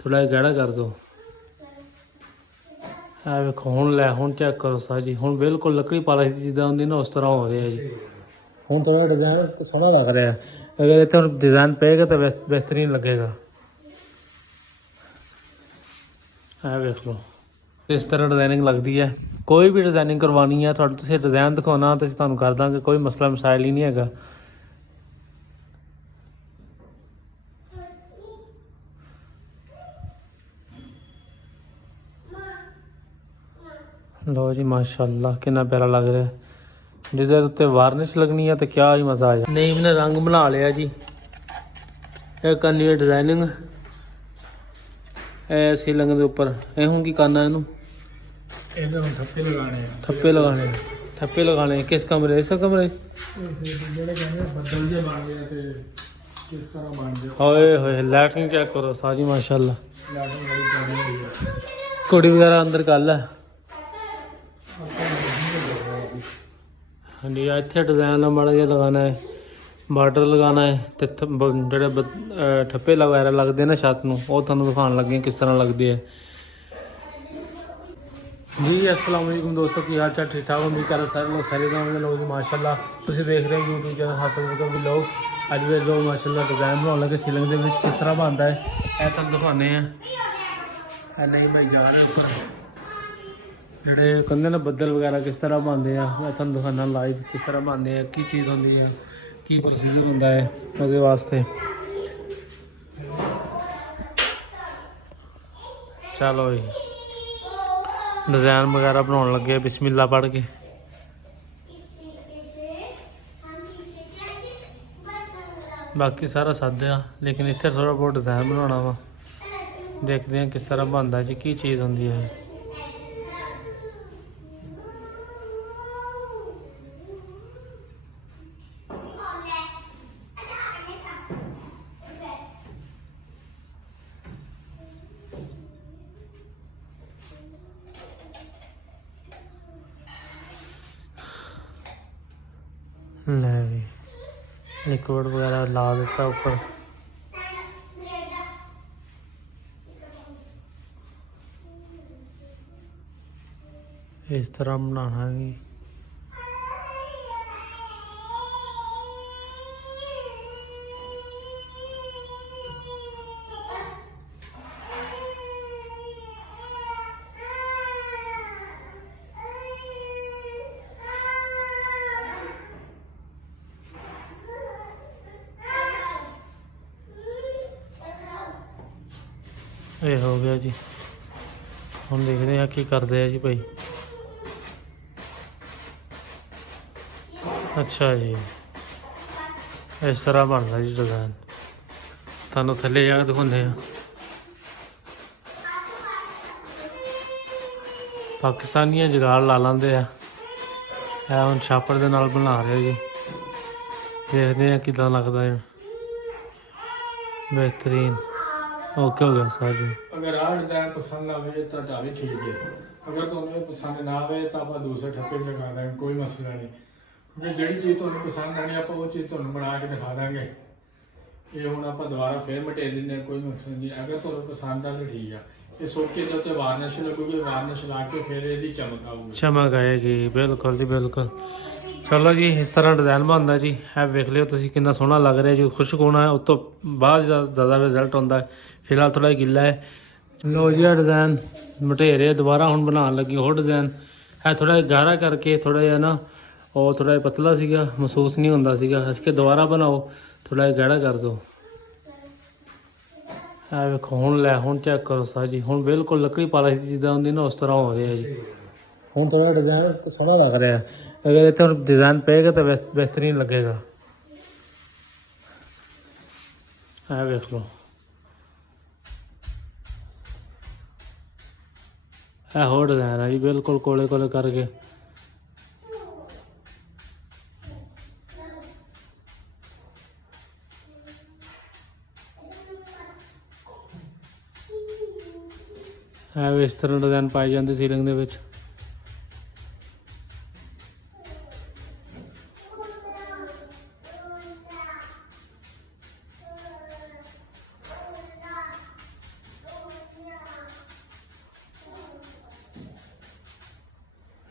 थोड़ा गहरा कर दो। है वेखो हुण लै हुण चेक करो सा जी, हुण बिल्कुल लकड़ी पालिश जिद्दां हुंदी ना उस तरह हो रहा है जी। हुण थोड़ा डिजाइन सोहना लग रहा है, अगर इत्थे हुण डिजाइन पेगा तो बेहतरीन लगेगा। है वेख लो इस तरह डिजाइनिंग लगती है। कोई भी डिजाइनिंग करवानी है तुसीं डिजाइन दिखाना तो तुहानूं कर दांगे, कोई मसला मसाइल ही नहीं हैगा। लो जी माशाअल्लाह कितना प्यारा लग रहा है। जिसके उत्ते वार्निश लगनी है तो क्या ही मज़ा आ जाए। नहीं मैंने रंग बना लिया जी, ये करनी है डिजाइनिंग ए सीलिंग के उपर। ये हूँ की करना इनू थप्पे लगाने थप्पे लगाने किस कमरे इस कमरे होए होए लाइटिंग चेक करो साजी माशाअल्लाह। कुड़ी वगैरह अंदर कल है हाँ जी। इतने डिजाइन माड़ा जिहा लगाना है, बार्डर लगाना है तो जोड़े ठप्पे वगैरह लगते हैं ना छत नूं वो तुहानूं दिखाने लगे किस तरह लगते है जी। अस्सलाम वालेकुम दोस्तों, की हाल चाल ठीक ठाक उम्मीद कर सारे लोग खैरियत होंगे। लोग जी माशाअल्लाह तुसीं देख रहे हो यूट्यूब चैनल हाफिज़ भी लोग अज भी लोग माशाअल्लाह डिजाइन बनाने लगे सीलिंग के किस तरह बनता है यह तुहानूं दिखाने हैं। नहीं मैं जा रहा उपर जोड़े कहते ना बदल वगैरह किस तरह बनते हैं, मैं तुहानूं दिखाना लाइव किस तरह बनते हैं, की चीज़ होंदी है, की प्रोसीजर होंदा है उसदे वास्ते। चलो जी डिजाइन वगैरह बनाने लगे बिस्मिल्लाह पढ़ के। बाकी सारा सादा लेकिन इतने थोड़ा बहुत डिजाइन बनाना वा, देखते हैं किस तरह बनता है जी, की चीज़ होंदी है। लिक्विड वगैरह ला दिता ऊपर। इस तरह बनाना है। ये हो गया जी, हम देखते हैं की करते हैं जी भाई। अच्छा जी इस तरह बनता जी डिजाइन, थानू थले जाके दिखाने हैं। पाकिस्तानी जुगाड़ ला लेंदे आ हुण छापड़ दे नाल बना रहे जी, देखते हैं किदां लगता है। बेहतरीन ओके हो गया सर जी। अगर आ डिजाइन पसंद आवे तो भी ठीक है, अगर तुम्हें पसंद ना आवे तो आप दूसरे ठप्पे लगा देंगे, कोई मसला नहीं। क्योंकि जी चीज़ तुम्हें पसंद आनी आप वो चीज़ तुम्हें बना के दिखा देंगे। ये हूँ आप दोबारा फिर मटे देंगे, कोई मकसद नहीं। अगर तुम्हें पसंद आ तो ठीक है। ये सोके के उत्ते वार्निश लगूगी, वार्निश ला के फिर ये चमक आऊगी, चमक आएगी। बिल्कुल जी बिल्कुल। चलो जी इस तरह डिजाइन बनता जी, है वेख लियो तुसीं कितना सोहना लग रहा है जी। खुशक होना है उस तो बाद ज़्यादा रिजल्ट आता है, फिलहाल थोड़ा गिला है। लो जी डिजाइन मटेरे दोबारा हुण बनाने लगी होर डिजाइन है, थोड़ा गाढ़ा करके थोड़ा जिहा ना और थोड़ा पतला सीगा महसूस नहीं होंदा सीगा, इसके दोबारा बनाओ थोड़ा गाढ़ा कर दो। है वेखो हुण लै हुण चेक करो सा जी, हुण बिल्कुल लकड़ी पालिश जिद्दां हुंदी ना उस तरह हो रहा है जी। हुण थोड़ा डिजाइन सोहना लग रहा है, अगर इत्थे हुण डिजाइन पेगा तो बेहतरीन लगेगा। है वेख लो है होर डिजाइन है जी, बिल्कुल कोले कोले करके। है इस तरह डिजाइन पाए जाते सीलिंग दे विच।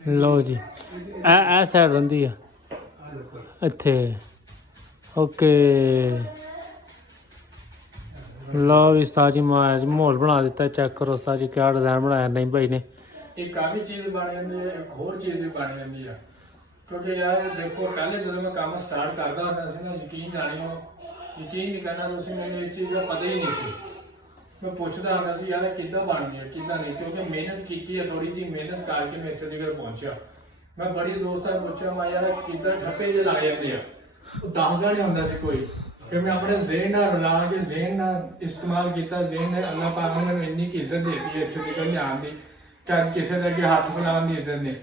ਲਓ ਜੀ ਇਹ ਸਾਈਡ ਰਹਿੰਦੀ ਆ ਇੱਥੇ ਓਕੇ। ਲਓ ਵੀ ਉਸਤਾਦ ਜੀ ਮਾਹੌਲ ਬਣਾ ਦਿੱਤਾ, ਚੈੱਕ ਕਰੋ ਉਸਤਾਦ ਜੀ ਕਿਆ ਡਿਜ਼ਾਈਨ ਬਣਾਇਆ ਨਹੀਂ ਭਾਈ ਨੇ। ਇੱਕ ਕਾਫੀ ਚੀਜ਼ ਬਣ ਜਾਂਦੀ ਹੈ, ਇੱਕ ਹੋਰ ਚੀਜ਼ ਵੀ ਬਣ ਜਾਂਦੀ ਆ। ਕਿਉਂਕਿ ਯਾਰ ਦੇਖੋ ਪਹਿਲੇ ਜਦੋਂ ਮੈਂ ਕੰਮ ਸਟਾਰਟ ਕਰਦਾ ਹੁੰਦਾ ਸੀ ਨਾ, ਯਕੀਨ ਜਾਣਿਓ, ਯਕੀਨ ਨਹੀਂ ਕਰਨਾ ਤੁਸੀਂ, ਮੈਨੂੰ ਇਹ ਚੀਜ਼ ਦਾ ਪਤਾ ਹੀ ਨਹੀਂ ਸੀ। ਮੈਂ ਪੁੱਛਦਾ ਹੁੰਦਾ ਸੀ ਯਾਰ ਕਿੱਦਾਂ ਬਣਨੀ ਹੈ ਕਿੱਦਾਂ ਨਹੀਂ, ਕਿਉਂਕਿ ਮਿਹਨਤ ਕੀਤੀ ਹੈ, ਥੋੜੀ ਜਿਹੀ ਮਿਹਨਤ ਕਰਕੇ ਮੈਂ ਇੱਥੇ ਤੱਕ ਪਹੁੰਚਿਆ। ਮੈਂ ਬੜੀ ਦੋਸਤਾਂ ਨੂੰ ਪੁੱਛਿਆ ਮੈਂ ਯਾਰ ਕਿੱਦਾਂ ਠੱਪੇ ਜਿਹੇ ਲਾ ਜਾਂਦੇ ਆ, ਉਹ ਦੱਸਦਾ ਨਹੀਂ ਹੁੰਦਾ ਸੀ ਕੋਈ। ਫਿਰ ਮੈਂ ਆਪਣੇ ਜ਼ਿਹਨ ਨਾਲ ਰਲਾ ਕੇ ਜ਼ਿਹਨ ਨਾਲ ਇਸਤੇਮਾਲ ਕੀਤਾ, ਜ਼ਿਹਨ ਨੇ ਅੱਲਾਹ ਪਾਕ ਨੇ ਮੈਨੂੰ ਇੰਨੀ ਕੁ ਇੱਜ਼ਤ ਦੇ ਦਿੱਤੀ ਇੱਥੇ ਤੱਕ ਲਿਆਉਣ ਦੀ ਕਿ ਅੱਜ ਕਿਸੇ ਦੇ ਅੱਗੇ ਹੱਥ ਫੈਲਾਉਣ ਦੀ ਇੱਜ਼ਤ ਨਹੀਂ।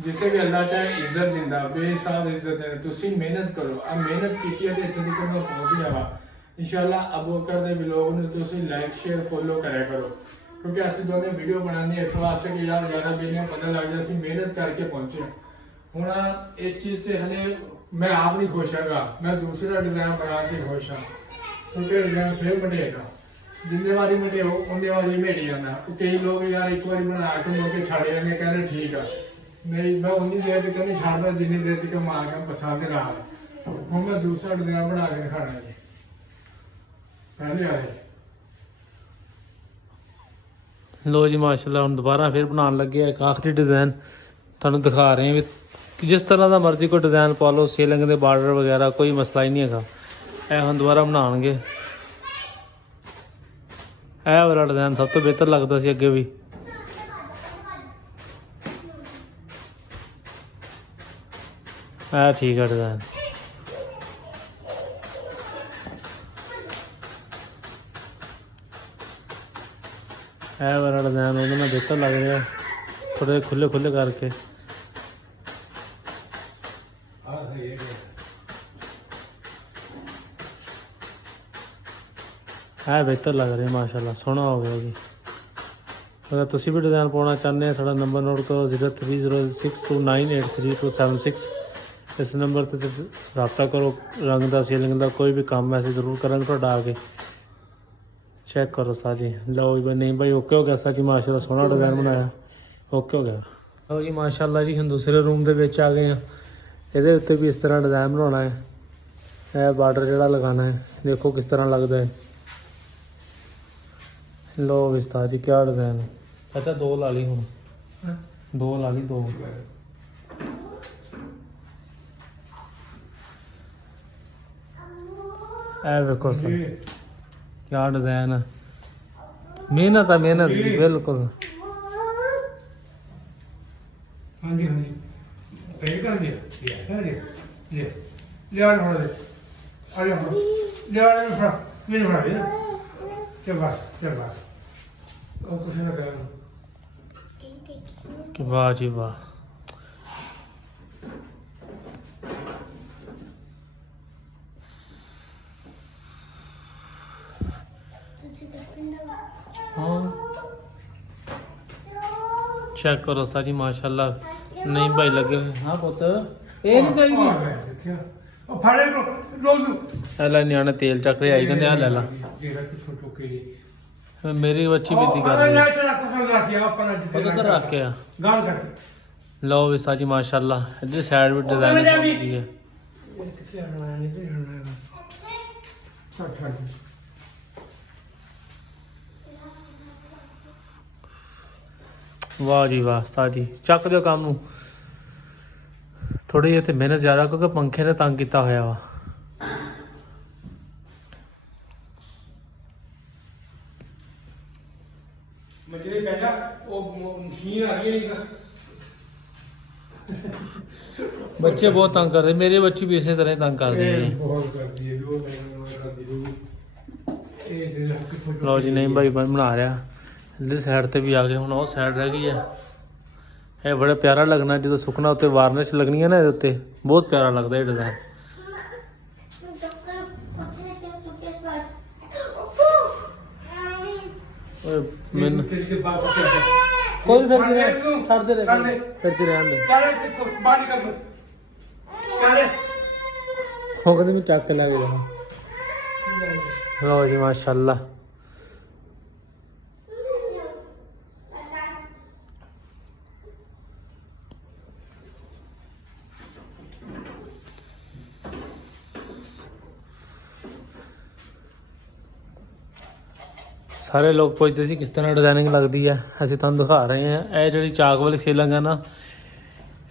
ਜਿਸੇ ਵੀ ਅੱਲਾਹ ਚਾਹੇ ਇੱਜ਼ਤ ਦਿੰਦਾ, ਬੇਹਿਸਾਬ ਇੱਜ਼ਤ ਹੈ। ਤੁਸੀਂ ਮਿਹਨਤ ਕਰੋ, ਆ ਮਿਹਨਤ ਕੀਤੀ ਹੈ ਤੇ ਇੱਥੇ ਤੱਕ ਮੈਂ ਪਹੁੰਚ ਗਿਆ ਵਾ। ਇਨਸ਼ਾਅੱਲਾ ਅਬੂ ਬਕਰ ਦੇ ਵਲੋਗ ਨੂੰ ਤੁਸੀਂ ਲਾਈਕ ਸ਼ੇਅਰ ਫੋਲੋ ਕਰਿਆ ਕਰੋ, ਕਿਉਂਕਿ ਅਸੀਂ ਦੋਨੇ ਵੀਡੀਓ ਬਣਾਉਂਦੇ ਇਸ ਵਾਸਤੇ ਕਿ ਯਾਰ ਜ਼ਿਆਦਾ ਬਿਨਾਂ ਪਤਾ ਲੱਗ ਜਾਏ ਅਸੀਂ ਮਿਹਨਤ ਕਰਕੇ ਪਹੁੰਚੇ। ਹੁਣ ਇਸ ਚੀਜ਼ ਤੇ ਹਲੇ ਮੈਂ ਆਪ ਨਹੀਂ ਖੁਸ਼ ਹੈਗਾ, ਮੈਂ ਦੂਸਰਾ ਡਿਜ਼ਾਈਨ ਬਣਾ ਕੇ ਖੁਸ਼ ਹਾਂ, ਕਿਉਂਕਿ ਡਿਜ਼ਾਈਨ ਫਿਰ ਬਣੇਗਾ। ਜਿੰਨੇ ਵਾਰੀ ਬਣਿਓ ਉਹਨੇ ਵਾਰੀ ਮੇਰੀ ਜਾਂਦਾ। ਕਈ ਲੋਕ ਯਾਰ ਇੱਕ ਵਾਰੀ ਬਣਾ ਕੇ ਮੁੜ ਕੇ ਛੱਡ ਜਾਂਦੇ, ਕਹਿੰਦੇ ਠੀਕ ਆ। ਨਹੀਂ, ਮੈਂ ਉਨੀ ਦੇਰ ਤੱਕ ਨਹੀਂ ਛੱਡਦਾ ਜਿੰਨੀ ਦੇਰ ਤੱਕ ਮਾਰਕਾ ਪਸੰਦ ਨਾ ਆਵੇ। ਹੁਣ ਮੈਂ ਦੂਸਰਾ ਡਿਜ਼ਾਈਨ ਬਣਾ ਕੇ ਦਿਖਾਣਾ ਜੀ। ਪਹਿਲੇ ਆਏ ਲੋ ਜੀ ਮਾਸ਼ਾਅੱਲਾ ਹੁਣ ਦੁਬਾਰਾ ਫਿਰ ਬਣਾਉਣ ਲੱਗੇ ਆ ਇੱਕ ਆਖਰੀ ਡਿਜ਼ਾਈਨ, ਤੁਹਾਨੂੰ ਦਿਖਾ ਰਹੇ ਹਾਂ ਵੀ ਜਿਸ ਤਰ੍ਹਾਂ ਦਾ ਮਰਜ਼ੀ ਕੋਈ ਡਿਜ਼ਾਈਨ ਪਾ ਲਓ, ਸੀਲਿੰਗ ਦੇ ਬਾਰਡਰ ਵਗੈਰਾ ਕੋਈ ਮਸਲਾ ਹੀ ਨਹੀਂ ਹੈਗਾ। ਇਹ ਹੁਣ ਦੁਬਾਰਾ ਬਣਾਉਣਗੇ। ਇਹ ਵਾਲਾ ਡਿਜ਼ਾਈਨ ਸਭ ਤੋਂ ਬਿਹਤਰ ਲੱਗਦਾ ਸੀ ਅੱਗੇ ਵੀ। ਇਹ ਠੀਕ ਹੈ ਡਿਜ਼ਾਈਨ। ਇਹ ਵਾਲਾ ਡਿਜ਼ਾਈਨ ਉਹਦੇ ਨਾਲ ਬਿਹਤਰ ਲੱਗ ਰਿਹਾ, ਥੋੜੇ ਖੁੱਲੇ ਖੁੱਲੇ ਕਰਕੇ। ਇਹ ਬਿਹਤਰ ਲੱਗ ਰਿਹਾ ਮਾਸ਼ਾਅੱਲਾ, ਸੋਹਣਾ ਹੋ ਗਿਆ ਜੀ। ਅਗਰ ਤੁਸੀਂ ਵੀ ਡਿਜ਼ਾਈਨ ਪਾਉਣਾ ਚਾਹੁੰਦੇ ਹੋ ਸਾਡਾ ਨੰਬਰ ਨੋਟ ਕਰੋ 030629838276। ਇਸ ਨੰਬਰ 'ਤੇ ਰਾਬਤਾ ਕਰੋ। ਰੰਗ ਦਾ ਸੀਲਿੰਗ ਦਾ ਕੋਈ ਵੀ ਕੰਮ ਐਸੇ ਜ਼ਰੂਰ ਕਰਾਂਗੇ ਤੁਹਾਡਾ ਆ ਕੇ। ਚੈੱਕ ਕਰੋ ਸਾਜੀ। ਲਓ ਜੀ ਨਹੀਂ ਭਾਈ ਓਕੇ ਹੋ ਗਿਆ ਸਾਜੀ, ਮਾਸ਼ਾਅੱਲਾ ਸੋਹਣਾ ਡਿਜ਼ਾਈਨ ਬਣਾਇਆ, ਓਕੇ ਹੋ ਗਿਆ। ਲਓ ਜੀ ਮਾਸ਼ਾਅੱਲਾ ਜੀ ਹੁਣ ਦੂਸਰੇ ਰੂਮ ਦੇ ਵਿੱਚ ਆ ਗਏ ਆ। ਇਹਦੇ ਉੱਤੇ ਵੀ ਇਸ ਤਰ੍ਹਾਂ ਡਿਜ਼ਾਈਨ ਬਣਾਉਣਾ ਹੈ। ਇਹ ਬਾਰਡਰ ਜਿਹੜਾ ਲਗਾਉਣਾ ਹੈ, ਦੇਖੋ ਕਿਸ ਤਰ੍ਹਾਂ ਲੱਗਦਾ ਹੈ। ਲੋ ਵਿਸਤਾ ਜੀ ਕਿਆ ਡਿਜ਼ਾਈਨ ਹੈ। ਅੱਛਾ ਦੋ ਲਾ ਲਈ ਹੁਣ, ਦੋ ਲਾ ਲਈ ਦੋ। ਇਹ ਵੇਖੋ ਸਰ ਕਿਆ ਡਿਜ਼ਾਈਨ ਹੈ। ਮਿਹਨਤ ਹੈ, ਮਿਹਨਤ ਬਿਲਕੁਲ। ਹਾਂਜੀ ਹਾਂਜੀ ਇਹ ਕਰ ਦਿਆ ਲੈ ਲਿਆ ਨਾ ਦੇ ਆ ਜਾ ਲਿਆ ਨਾ ਫੜਾ ਮੈਨੂੰ ਫੜਾ ਦੇ ਕੇ ਬਾਤ ਉਹ ਕੁਛ ਨਾ ਕਰਾਂ ਕਿ ਵਾਹ ਜੀ ਵਾਹ। चेक करो सारी माशाल्लाह नहीं भाई लगे हुए। हाँ पुत ये नहीं चाहिए ला न्याने तेल चक रहे आई कहते आ ले ला मेरी बच्ची भी कर रख के लो विसा जी माशाल्लाह इधर साइड भी डिजाइन है। वाह जी वाह उस्ताद जी ਚੱਕ ਦਿਓ ਕੰਮ ਨੂੰ। ਥੋੜੀ ਜਿਹੀ ਤੇ ਮਿਹਨਤ ਜ਼ਿਆਦਾ ਕਿਉਂਕਿ ਪੰਖੇ ਨੇ ਤੰਗ ਕੀਤਾ ਹੋਇਆ ਵਾ। ਮਜਰੇ ਪਹਿਲਾਂ ਉਹ ਮਸ਼ੀਨ ਆ ਰਹੀ ਹੈ। ਬੱਚੇ ਬਹੁਤ ਤੰਗ ਕਰ ਰਹੇ, ਮੇਰੇ ਬੱਚੇ ਵੀ ਇਸੇ ਤਰ੍ਹਾਂ ਹੀ ਤੰਗ ਕਰਦੇ ਨੇ। ਬਹੁਤ ਕਰਦੀ ਹੈ ਜੋ ਕਰਦੀ ਹੈ। ਲਓ ਜੀ ਨਹੀਂ ਭਾਈ ਬਣਾ ਰਿਹਾ। इधर साइड ते भी आ गए ਹੁਣ ਉਹ ਸਾਈਡ ਰਹਿ ਗਈ ਹੈ। ਇਹ ਬੜਾ ਪਿਆਰਾ ਲੱਗਣਾ ਜਦੋਂ ਸੁੱਕਣਾ ਉੱਤੇ ਵਾਰਨਿਸ਼ ਲੱਗਣੀ ਹੈ ਨਾ, ਇਹਦੇ ਉੱਤੇ ਬਹੁਤ ਪਿਆਰਾ ਲੱਗਦਾ ਇਹ ਡਿਜ਼ਾਈਨ। ਮੈਨੂੰ ਕੋਈ ਫਿਰ ਛੱਡਦੇ ਰਹਿ ਫਿਰਦੇ ਰਹਿਣ ਦੇ। ਉਹ ਕਹਿੰਦੇ ਮੈਂ ਚੱਕ ਕੇ ਲੈ ਕੇ ਜਾਣਾ। ਲਓ ਜੀ ਮਾਸ਼ਾਅੱਲਾ ਸਾਰੇ ਲੋਕ ਪੁੱਛਦੇ ਸੀ ਕਿਸ ਤਰ੍ਹਾਂ ਡਿਜ਼ਾਈਨਿੰਗ ਲੱਗਦੀ ਹੈ, ਅਸੀਂ ਤੁਹਾਨੂੰ ਦਿਖਾ ਰਹੇ ਹਾਂ। ਇਹ ਜਿਹੜੀ ਚਾਕ ਵਾਲੀ ਸੀਲਿੰਗ ਹੈ ਨਾ,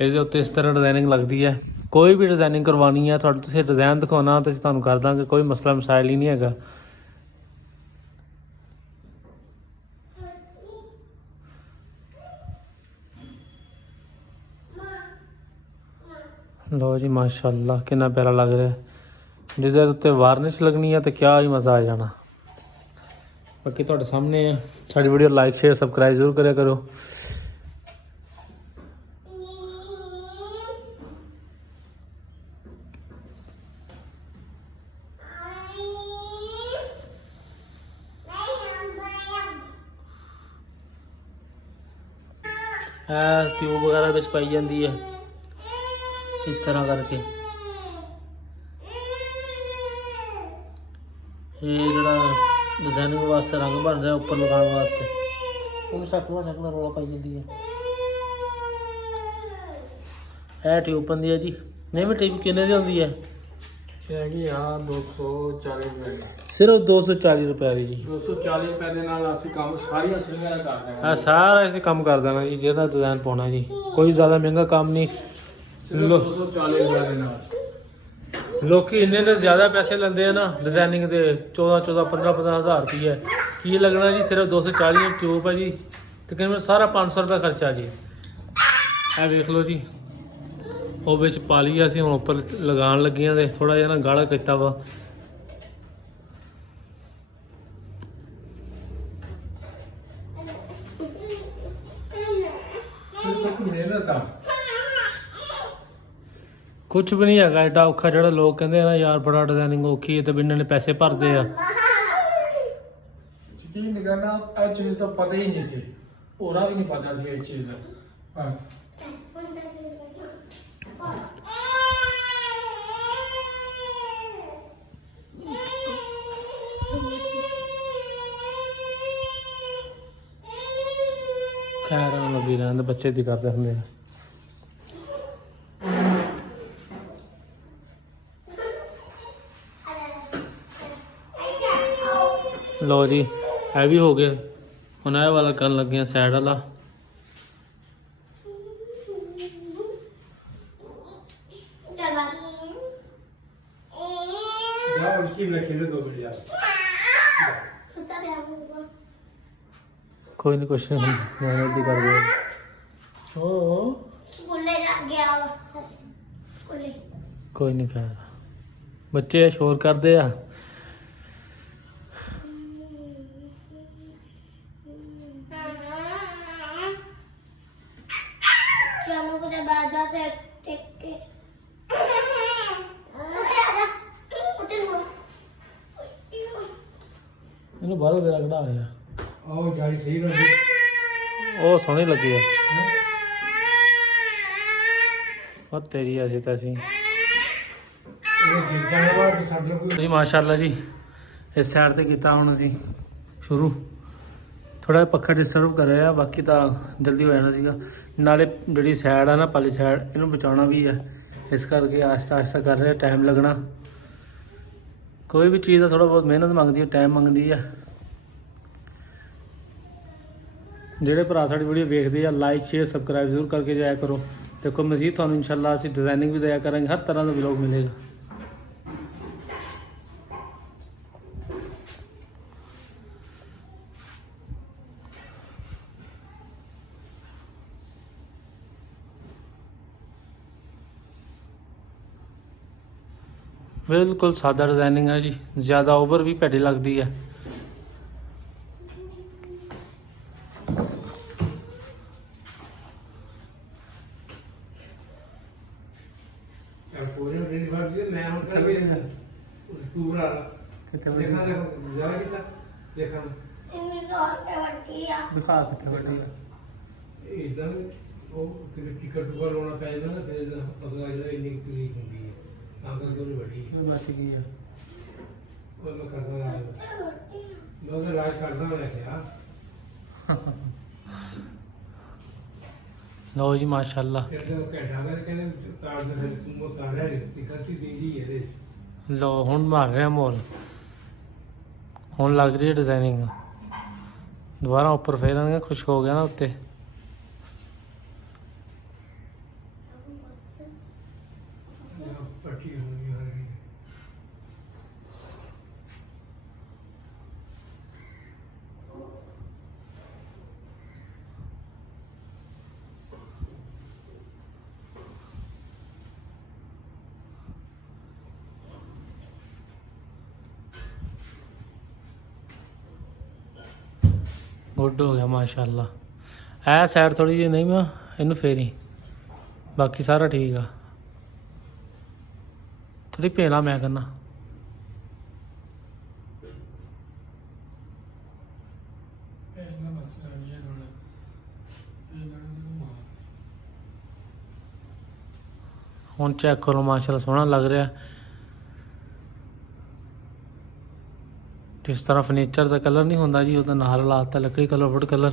ਇਹਦੇ ਉੱਤੇ ਇਸ ਤਰ੍ਹਾਂ ਡਿਜ਼ਾਈਨਿੰਗ ਲੱਗਦੀ ਹੈ। ਕੋਈ ਵੀ ਡਿਜ਼ਾਈਨਿੰਗ ਕਰਵਾਉਣੀ ਹੈ ਤੁਹਾਨੂੰ, ਤੁਸੀਂ ਡਿਜ਼ਾਈਨ ਦਿਖਾਉਣਾ ਤਾਂ ਅਸੀਂ ਤੁਹਾਨੂੰ ਕਰ ਦਾਂਗੇ, ਕੋਈ ਮਸਲਾ ਮਸਾਇਲ ਹੀ ਨਹੀਂ ਹੈਗਾ। ਲਓ ਜੀ ਮਾਸ਼ਾਅੱਲਾ ਕਿੰਨਾ ਪਿਆਰਾ ਲੱਗ ਰਿਹਾ। ਜਿਸ ਦੇ ਉੱਤੇ ਵਾਰਨਿਸ਼ ਲੱਗਣੀ ਹੈ ਤਾਂ ਕਿਆ ਹੀ ਮਜ਼ਾ ਆ ਜਾਣਾ। ਬਾਕੀ ਤੁਹਾਡੇ ਸਾਹਮਣੇ ਹੈ। ਸਾਡੀ ਵੀਡੀਓ ਲਾਈਕ ਸ਼ੇਅਰ ਸਬਸਕ੍ਰਾਈਬ ਜ਼ਰੂਰ ਕਰਿਆ ਕਰੋ। ਟਿਊਬ ਵਗੈरह ਵਿੱਚ ਪਾਈ ਜਾਂਦੀ ਹੈ ਇਸ ਤਰ੍ਹਾਂ ਕਰਕੇ। ਇਹ ਜਿਹੜਾ ਡਿਜ਼ਾਈਨਿੰਗ ਵਾਸਤੇ ਰੰਗ ਬਣ ਰਿਹਾ ਉੱਪਰ ਲਗਾਉਣ ਵਾਸਤੇ, ਉਹ ਸਟਾਰਟਰ ਚੱਕਣਾ ਰੋਲਾ ਪਾਈ ਜਾਂਦੀ ਹੈ। ਇਹ ਟਿਊਬ ਪੈਂਦੀ ਹੈ ਜੀ। ਨਹੀਂ ਵੀ ਟਿਊਬ ਕਿੰਨੇ ਦੀ ਹੁੰਦੀ ਹੈ? ਹੈਗੀ ਆ 240 ਰੁਪਏ ਦੀ। ਸਿਰਫ 240 ਰੁਪਏ ਦੀ ਜੀ। 240 ਰੁਪਏ ਦੇ ਨਾਲ ਅਸੀਂ ਕੰਮ ਸਾਰੀਆਂ ਸਿਲੀਆਂ ਕਰ ਦੇਣਾ। ਹਾਂ ਸਾਰਾ ਅਸੀਂ ਕੰਮ ਕਰ ਦੇਣਾ ਜੀ, ਜਿਹਦਾ ਡਿਜ਼ਾਈਨ ਪਾਉਣਾ ਜੀ। ਕੋਈ ਜ਼ਿਆਦਾ ਮਹਿੰਗਾ ਕੰਮ ਨਹੀਂ। ਸਿਰਫ 240 ਰੁਪਏ ਦੇ ਨਾਲ। ਲੋਕੀ ਇੰਨੇ ਜ਼ਿਆਦਾ ਪੈਸੇ ਲੈਂਦੇ ਆ ਨਾ ਡਿਜ਼ਾਈਨਿੰਗ ਦੇ, 14 15 ਹਜ਼ਾਰ ਰੁਪਏ। ਕੀ ਲੱਗਣਾ ਜੀ, ਸਿਰਫ 240 ਟਿਊਬ ਹੈ ਜੀ। ਤਕਰੀਬਨ ਸਾਰਾ 500 ਰੁਪਏ ਖਰਚਾ ਜੀ। ਇਹ ਵੇਖ ਲਓ ਜੀ, ਉਹ ਵਿੱਚ ਪਾ ਲਈ ਅਸੀਂ, ਹੁਣ ਉੱਪਰ ਲਗਾਉਣ ਲੱਗੀਆਂ ਤੇ ਥੋੜਾ ਜਿਹਾ ਨਾ ਗਾੜਾ ਕੀਤਾ ਵਾ। ਮਿਹਨਤ ਆ, ਕੁਝ ਵੀ ਨਹੀਂ ਹੈਗਾ ਐਡਾ ਔਖਾ ਜਿਹੜਾ ਲੋਕ ਕਹਿੰਦੇ ਆ ਨਾ ਯਾਰ ਬੜਾ ਡਿਜ਼ਾਈਨਿੰਗ ਔਖੀ ਹੈ ਤੇ ਇਹਨਾਂ ਨੇ ਪੈਸੇ ਭਰਦੇ ਆ। ਯਕੀਨ ਕਰਨਾ ਇਹ ਚੀਜ਼ ਤਾਂ ਪਤਾ ਹੀ ਨਹੀਂ ਸੀ, ਹੋਰਾਂ ਵੀ ਨਹੀਂ ਪਤਾ ਸੀ ਇਹ ਚੀਜ਼ ਦਾ। ਬਸ ਖੈਰ ਲੱਗੀ ਰਹਿੰਦੇ, ਬੱਚੇ ਦੀ ਕਰਦੇ ਹੁੰਦੇ ਆ। ਲਓ ਜੀ ਇਹ ਵੀ ਹੋ ਗਏ। ਹੁਣ ਇਹ ਵਾਲਾ ਕਰਨ ਲੱਗੇ ਆ ਸਾਈਡ ਵਾਲਾ। ਜਾ ਉਸकी में खेल दो बढ़िया। ਕੋਈ ਨਹੀਂ ਕੁਛ ਨਹੀਂ ਮਿਹਨਤ ਦੀ ਕਰਦੇ ਹੋ। ਸਕੂਲੇ ਜਾ ਗਿਆ ਵਾ ਸਕੂਲੇ। ਕੋਈ ਨਹੀਂ ਖੈਰ, ਬੱਚੇ ਸ਼ੋਰ ਕਰਦੇ ਆ। चलो कुछ बाजा से टेक के ਇਹਨੂੰ ਬਾਹਰੋਂ ਦੇ ਰਗੜਾ ਆਇਆ। आओ गाड़ी सही कर दो। ਉਹ ਸੋਹਣੀ ਲੱਗੀ ਆ। ਉਹ ਤੇਰੀ ਅਸੀਂ ਤਾਂ ਅਸੀਂ ਇਹ ਜਿੱਦਾਂ ਦਾ ਵਾ ਸਾਡੇ ਕੋਲ ਜੀ ਮਾਸ਼ਾਅੱਲਾ ਜੀ। ਇਸ ਸਾਈਡ ਤੇ ਕੀਤਾ ਹੁਣ ਅਸੀਂ ਸ਼ੁਰੂ। ਥੋੜਾ ਜਿਹਾ ਪੱਖਾ ਡਿਸਟਰਬ ਕਰ ਰਿਹਾ, ਬਾਕੀ ਤਾਂ ਜਲਦੀ ਹੋ ਜਾਣਾ ਸੀਗਾ। ਨਾਲੇ ਜਿਹੜੀ ਸਾਈਡ ਆ ਨਾ ਪਾਲੀ ਸਾਈਡ, ਇਹਨੂੰ ਬਚਾਉਣਾ ਵੀ ਆ, ਇਸ ਕਰਕੇ ਆਹਿਸਤਾ ਆਹਿਸਤਾ ਕਰ ਰਿਹਾ। ਟਾਈਮ ਲੱਗਣਾ, ਕੋਈ ਵੀ ਚੀਜ਼ ਦਾ ਥੋੜਾ ਬਹੁਤ ਮਿਹਨਤ ਮੰਗਦੀ ਹੈ, ਟਾਈਮ ਮੰਗਦੀ ਆ। ਜਿਹੜੇ ਭਰਾ ਸਾਡੀ ਵੀਡੀਓ ਵੇਖਦੇ ਆ ਲਾਈਕ ਸ਼ੇਅਰ ਸਬਸਕ੍ਰਾਈਬ ਜ਼ਰੂਰ ਕਰਕੇ ਜਾਇਆ ਕਰੋ। ਦੇਖੋ ਮਜ਼ੀਦ ਤੁਹਾਨੂੰ ਇਨਸ਼ਾਅੱਲਾ ਅਸੀਂ ਡਿਜ਼ਾਈਨਿੰਗ ਵੀ ਦਿਆ ਕਰਾਂਗੇ, ਹਰ ਤਰ੍ਹਾਂ ਦਾ ਵਲੌਗ ਮਿਲੇਗਾ। ਬਿਲਕੁਲ ਸਾਦਾ ਡਿਜ਼ਾਈਨਿੰਗ ਹੈ ਜੀ, ਜ਼ਿਆਦਾ ਓਵਰ ਵੀ ਭੈੜੀ ਲੱਗਦੀ ਹੈ। पूरे दिन भर दिए मैं हूं थक गया पूरा ਕਿੱਥੇ देखा जा कितना देखा ਦਿਖਾ ਕਿੱਥੇ ਵੱਡੀ ਆ। एकदम वो टिकट पर होना चाहिए ना, फिर पता लग जाए इतनी तकलीफ होगी है आंखों को बड़ी ਇਹ ਬਚ ਗਈ ਆ। और मैं करता रहा मैं तो राज करता हूं क्या। ਲਓ ਜੀ ਮਾਸ਼ਾਅੱਲਾ। कहते हो घंटा का कहते तार दे तुम तार है टिकट ही दे दी है। ਲਓ ਹੁਣ ਬਣ ਰਿਹਾ ਮਾਹੌਲ, ਹੁਣ ਲੱਗ ਰਹੀ ਹੈ ਡਿਜ਼ਾਈਨਿੰਗ। ਦੁਬਾਰਾ ਉੱਪਰ ਫੇਰਾਂਗੇ, ਖੁਸ਼ਕ ਹੋ ਗਿਆ ਨਾ ਉੱਤੇ। ਪੱਟੀ ਹੋਈ ਹੋਈ ਗੁੱਡ ਹੋ ਗਿਆ ਮਾਸ਼ਾਅੱਲਾ। ਇਹ ਸਾਈਡ ਥੋੜੀ ਜਿਹੀ ਨਹੀਂ, ਮੈਂ ਇਹਨੂੰ ਫੇਰੀ, ਬਾਕੀ ਸਾਰਾ ਠੀਕ ਆ। ਥੋੜੀ ਭੇਲਾ ਮੈਂ ਕਰਨਾ। ਇਹਨਾਂ ਮਸਲਾ ਨਹੀਂ ਹੈ ਥੋੜਾ ਇਹਨਾਂ ਨੂੰ ਹੁਣ ਚੈੱਕ ਕਰੋ, ਮਾਸ਼ਾਅੱਲਾ ਸੋਹਣਾ ਲੱਗ ਰਿਹਾ। ਜਿਸ ਤਰ੍ਹਾਂ ਫਰਨੀਚਰ ਦਾ ਕਲਰ ਨਹੀਂ ਹੁੰਦਾ ਜੀ, ਉਹਦਾ ਨਾਲ ਲਾਤਾ ਲੱਕੜੀ ਕਲਰ, ਵੁੱਡ ਕਲਰ।